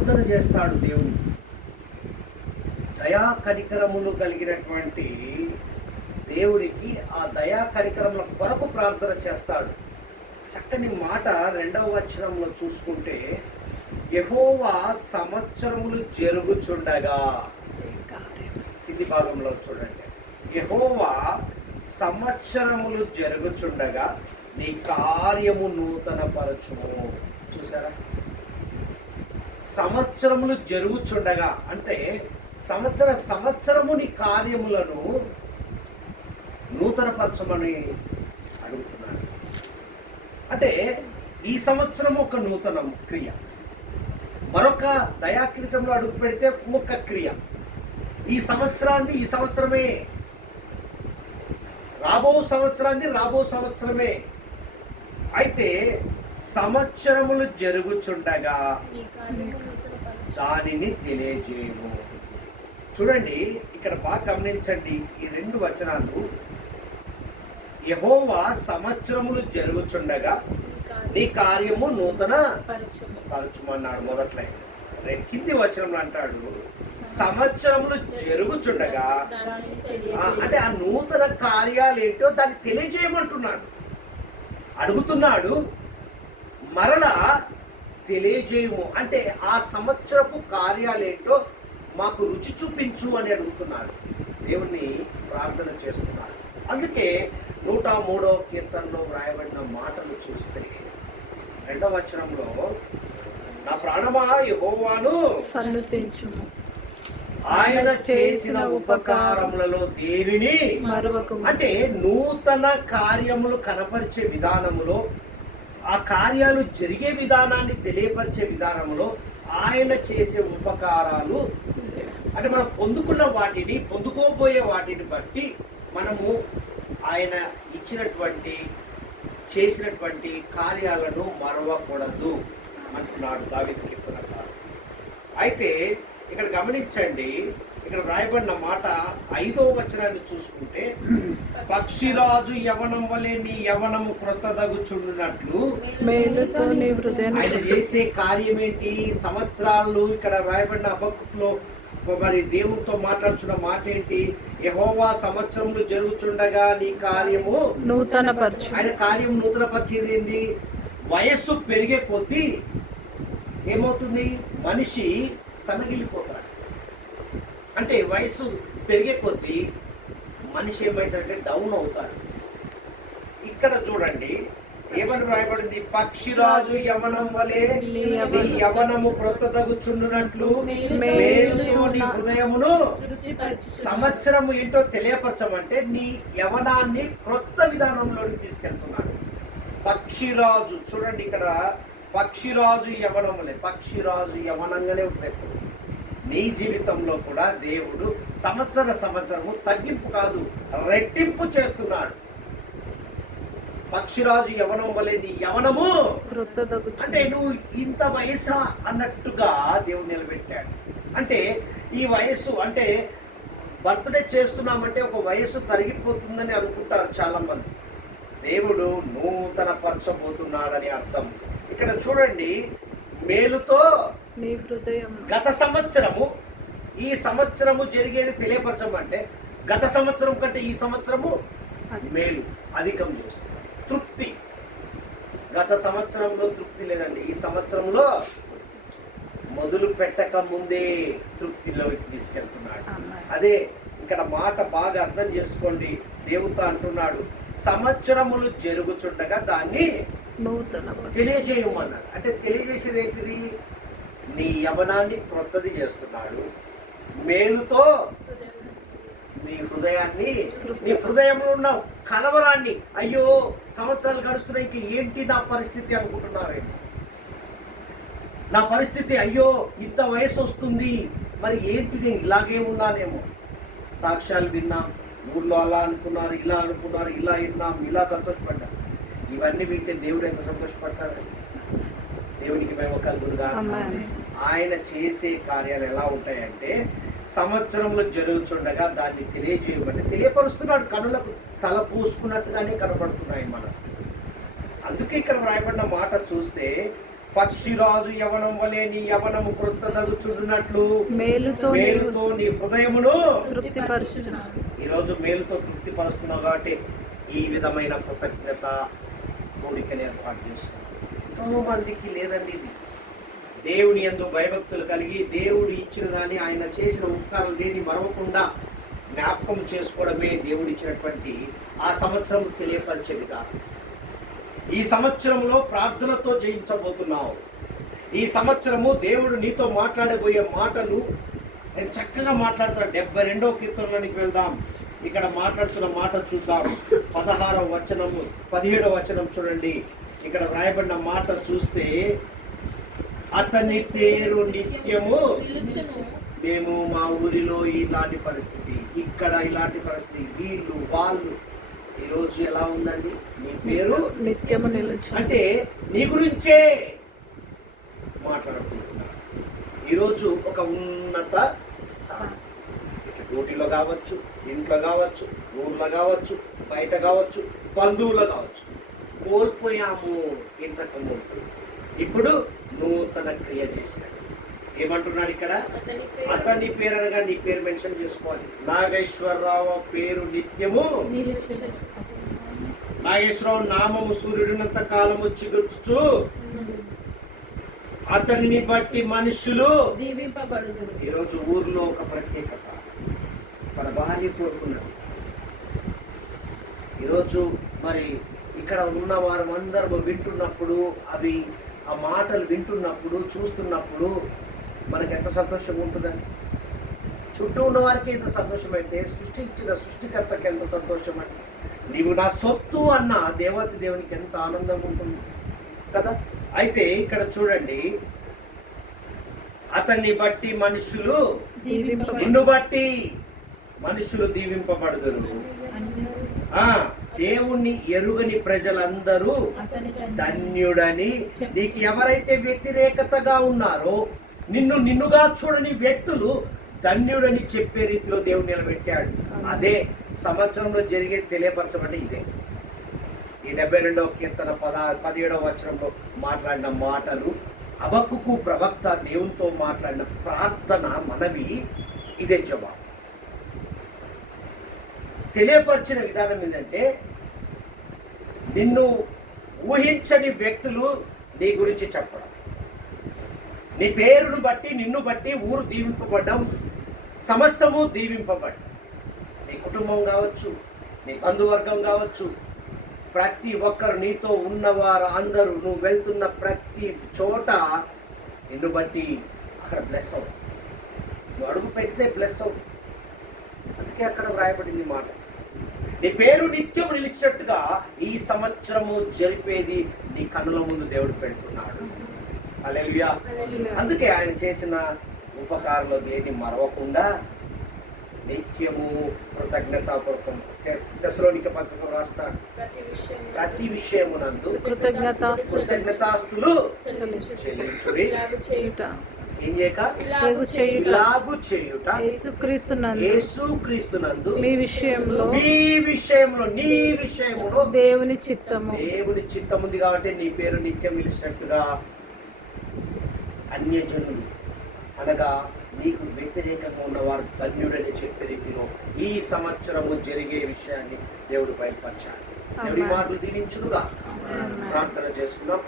ప్రార్థన చేస్తాడు దేవుని. దయా కనికరములు కలిగినటువంటి దేవునికి ఆ దయా కనికరముల కొరకు ప్రార్థన చేస్తాడు. చక్కని మాట 2వ వచనంలో చూసుకుంటే, యెహోవా సంవత్సరములు జరుగుచుండగా, కింది భాగంలో చూడండి, యెహోవా సంవత్సరములు జరుగుచుండగా నీ కార్యము నూతన పరచుము. చూసారా, సంవత్సరములు జరుగుచుండగా అంటే సంవత్సరము నీ కార్యములను నూతనపరచమని అడుగుతున్నాడు. అంటే ఈ సంవత్సరం ఒక నూతన క్రియ, మరొక దయాకిరీటంలో అడుగు పెడితే ఒక క్రియ. ఈ సంవత్సరమే, రాబో సంవత్సరమే. అయితే సంవత్సరములు జరుగుచుండగా దానిని తెలియజేయము. చూడండి, ఇక్కడ బాగా గమనించండి ఈ 2 వచనాలు. యెహోవా సంవత్సరములు జరుగుచుండగా నీ కార్యము నూతన పరచుమన్నాడు మొదట్లో. కింది వచనంలో అంటాడు సంవత్సరములు జరుగుచుండగా, అంటే ఆ నూతన కార్యాలు ఏంటో దాన్ని తెలియజేయమంటున్నాడు, అడుగుతున్నాడు. మరలా తెలియజేయము అంటే ఆ సంవత్సరపు కార్యాలేంటో మాకు రుచి చూపించు అని అడుగుతున్నాడు, దేవుణ్ణి ప్రార్థన చేస్తున్నాడు. అందుకే 103వ కీర్తనలో వ్రాయబడిన మాటలు చూస్తే 2వ వచనంలో, నా ప్రాణమా యెహోవాను సన్నుతించుము, ఆయన చేసిన ఉపకారములలో దేనిని మరువకుము. అంటే నూతన కార్యములు కనపరిచే విధానములో, ఆ కార్యాలు జరిగే విధానాన్ని తెలియపరిచే విధానములో ఆయన చేసే ఉపకారాలు, అంటే మనం పొందుకున్న వాటిని, పొందుకోబోయే వాటిని బట్టి మనము ఆయన ఇచ్చినటువంటి చేసినటువంటి కార్యాలను మరవకూడదు అంటున్నాడు దావీదు కీర్తనకారుడు. అయితే ఇక్కడ గమనించండి, ఇక్కడ రాయబడిన మాట 5వ వచనాన్ని చూసుకుంటే, పక్షిరాజు యవనం వలె నీ యవనము క్రొత్తదగుచుండునట్లు ఆయన చేసే కార్యం ఏంటి? సంవత్సరాలు. ఇక్కడ రాయబడిన హబక్కూకులో మరి దేవునితో మాట్లాడుచున్న మాట ఏంటి? యెహోవా సంవత్సరములు జరుగుచుండగా నీ కార్యము నూతనపరచు. ఆయన కార్యం నూతనపరిచేది ఏంది? వయస్సు పెరిగే కొద్దీ ఏమవుతుంది? మనిషి సన్నగిల్లిపోతాడు. అంటే వయస్సు పెరిగే కొద్దీ మనిషి ఏమవుతాడంటే డౌన్ అవుతాడు. ఇక్కడ చూడండి ఏమని రాయబడింది? పక్షిరాజు యవనం వలె నీ యవనము క్రొత్తదగుచుండునట్లు మేలుతో నీ హృదయమును. సంవత్సరము ఏంటో తెలియపరచమంటే నీ యవనాన్ని క్రొత్త విధానంలోకి తీసుకెళ్తున్నాడు. పక్షిరాజు చూడండి, ఇక్కడ పక్షిరాజు యవనములే, పక్షిరాజు యవనంగానే ఉంటుంది. నీ జీవితంలో కూడా దేవుడు సంవత్సరము తగ్గింపు కాదు, రెట్టింపు చేస్తున్నాడు. పక్షిరాజు యవనం వలె నీ యవనము అంటే నువ్వు ఇంత వయసు అన్నట్టుగా దేవుడు నిలబెట్టాడు. అంటే ఈ వయస్సు అంటే బర్త్డే చేస్తున్నామంటే ఒక వయస్సు తరిగిపోతుందని అనుకుంటారు చాలా మంది. దేవుడు నూతన పరచబోతున్నాడని అర్థం. ఇక్కడ చూడండి, మేలుతో నీ హృదయం. గత సంవత్సరము ఈ సంవత్సరము జరిగేది తెలియపరచమంటే గత సంవత్సరం కంటే ఈ సంవత్సరము మేలు అధికం చేస్తుంది. తృప్తి. గత సంవత్సరంలో తృప్తి లేదండి, ఈ సంవత్సరంలో మొదలు పెట్టక ముందే తృప్తిలోకి తీసుకెళ్తున్నాడు. అదే ఇక్కడ మాట బాగా అర్థం చేసుకోండి. దేవుతో అంటున్నాడు సంవత్సరములు జరుగుచుండగా దాన్ని తెలియజేయమన్నాడు. అంటే తెలియజేసేది ఏంటిది? నీ యవనాన్ని క్రొత్తది చేస్తున్నాడు. మేలుతో నీ హృదయాన్ని, నీ హృదయంలో ఉన్న కలవరాన్ని, అయ్యో సంవత్సరాలు గడుస్తున్నాయి ఇంక ఏంటి నా పరిస్థితి అనుకుంటున్నావేమో. నా పరిస్థితి అయ్యో ఇంత వయసు వస్తుంది, మరి ఏంటి నేను ఇలాగే ఉన్నానేమో. సాక్ష్యాలు విన్నాం, ఊళ్ళో అలా అనుకున్నారు, ఇలా అనుకున్నారు, ఇలా విన్నాం, ఇలా సంతోషపడ్డాం. ఇవన్నీ వింటే దేవుడు ఎంత సంతోషపడతాడు? దేవునికి మేము కలుగురుగా. ఆయన చేసే కార్యాలు ఎలా ఉంటాయంటే సంవత్సరంలో జరుగుతుండగా దాన్ని తెలియజేయబడి తెలియపరుస్తున్నాడు. కనులకు తల పూసుకున్నట్టుగానే కనబడుతున్నాయి మనం. అందుకే ఇక్కడ వ్రాయబడిన మాట చూస్తే పక్షిరాజు యవనం వలె నీ యవనము క్రొత్తదగుచున్నట్లు మేలుతో నీ హృదయమును తృప్తిపరచుచున్నాను. ఈరోజు మేలుతో తృప్తిపరుస్తున్నావు కాబట్టి ఈ విధమైన కృతజ్ఞత కోరికని ఏర్పాటు చేస్తున్నాం. ఎంతో మందికి లేదండి ఇది. దేవుని యందు భయభక్తులు కలిగి దేవుడు ఇచ్చిన దాన్ని, ఆయన చేసిన ఉపకారాలు దేన్ని మరవకుండా జ్ఞాపకం చేసుకోవడమే దేవుడు ఇచ్చినటువంటి ఆ సంవత్సరం తెలియపరిచే విధానం. ఈ సంవత్సరంలో ప్రార్థనతో జయించబోతున్నావు. ఈ సంవత్సరము దేవుడు నీతో మాట్లాడబోయే మాటలు ఆయన చక్కగా మాట్లాడతాడు. 72వ కీర్తనలోనికి వెళ్దాం. ఇక్కడ మాట్లాడుతున్న మాట చూద్దాం. 16వ వచనము 17వ వచనం చూడండి. ఇక్కడ వ్రాయబడిన మాట చూస్తే, అతని పేరు నిత్యము. మేము మా ఊరిలో ఇలాంటి పరిస్థితి, ఇక్కడ ఇలాంటి పరిస్థితి, వీళ్ళు వాళ్ళు. ఈరోజు ఎలా ఉందండి? నీ పేరు నిత్యము నిలుచు. అంటే నీ గురించే మాట్లాడుకుంటున్నారు. ఈరోజు ఒక ఉన్నత స్థానం, డ్యూటీలో కావచ్చు, ఇంట్లో కావచ్చు, ఊర్లో కావచ్చు, బయట కావచ్చు, బంధువులు కావచ్చు, కోల్పోయాము ఇంతకు ముందు. ఇప్పుడు నూతన క్రియ చేశాడు. ఏమంటున్నాడు ఇక్కడ? అతని పేరు అనగా నీ పేరు మెన్షన్ చేసుకోవాలి. నాగేశ్వరరావు పేరు నిత్యము. నాగేశ్వరరావు నామము సూర్యుడినంత కాలము చిగుర్చుచు అతనిని బట్టి మనుషులు దీవింపబడుదురు. ఈరోజు ఊర్లో ఒక ప్రత్యేకత, తన భార్య కోరుకున్నాడు. ఈరోజు మరి ఇక్కడ ఉన్న వారు అందరూ వింటున్నప్పుడు, అవి ఆ మాటలు వింటున్నప్పుడు, చూస్తున్నప్పుడు మనకి ఎంత సంతోషంగా ఉంటుందండి. చుట్టూ ఉన్న వారికి ఎంత సంతోషం అయితే సృష్టించిన సృష్టికర్తకి ఎంత సంతోషం అంటే, నీవు నా సొత్తు అన్న దేవతి దేవునికి ఎంత ఆనందం ఉంటుంది కదా. అయితే ఇక్కడ చూడండి, అతన్ని బట్టి మనుషులు, నిన్ను బట్టి మనుషులు దీవింపబడుదురు. దేవుణ్ణి ఎరుగని ప్రజలందరూ ధన్యుడని. నీకు ఎవరైతే వ్యతిరేకతగా ఉన్నారో, నిన్నుగా చూడని వ్యక్తులు ధన్యుడని చెప్పే రీతిలో దేవుడు నిలబెట్టాడు. అదే సంవత్సరంలో జరిగేది తెలియపరచబడి ఇదే. ఈ 72వ కీర్తన 17వ వచనంలో మాట్లాడిన మాటలు, హబక్కూకు ప్రవక్త దేవునితో మాట్లాడిన ప్రార్థన, మనవి, ఇదే జవాబు. తెలియపరిచిన విధానం ఏంటంటే, నిన్ను ఊహించని వ్యక్తులు నీ గురించి చెప్పడం, నీ పేరును బట్టి, నిన్ను బట్టి ఊరు దీవింపబడ్డం, సమస్తము దీవింపబడ్డం. నీ కుటుంబం కావచ్చు, నీ బంధువర్గం కావచ్చు, ప్రతి ఒక్కరు, నీతో ఉన్నవారు అందరూ, నువ్వు వెళ్తున్న ప్రతి చోట నిన్ను బట్టి అక్కడ బ్లెస్ అవుతుంది. నువ్వు అడుగు పెడితే బ్లెస్ అవుతుంది. అందుకే అక్కడ వ్రాయబడింది మాట, నీ పేరు నిత్యం నిలిచినట్టుగా ఈ సంవత్సరము జరిపేది నీ కన్నుల ముందు దేవుడు పెడుతున్నాడు. హల్లెలూయా. అందుకే ఆయన చేసిన ఉపకారంలో దేన్ని మరవకుండా నిత్యము కృతజ్ఞతాపూర్వకం. తెస్సలోనికే పత్రిక రాస్తాడు, ప్రతి విషయమునందు కృతజ్ఞతాస్తులు చెల్లించుడి. ఏం చేయక? ఇలాగు చేయుట యేసుక్రీస్తునందు మీ విషయంలో నీ విషయంలో దేవుని చిత్తం ఉంది. కాబట్టి నీ పేరు నిత్యం నిలిచినట్టుగా అన్యజనులు అనగా నీకు వ్యతిరేకంగా ఉన్నవారు ధన్యుడని చెప్పే రీతిలో ఈ సంవత్సరము జరిగే విషయాన్ని దేవుడు బయలుపరిచాడు. దేవుడి మాటలు దీవించుడుగా. ప్రార్థన చేసుకుందాం.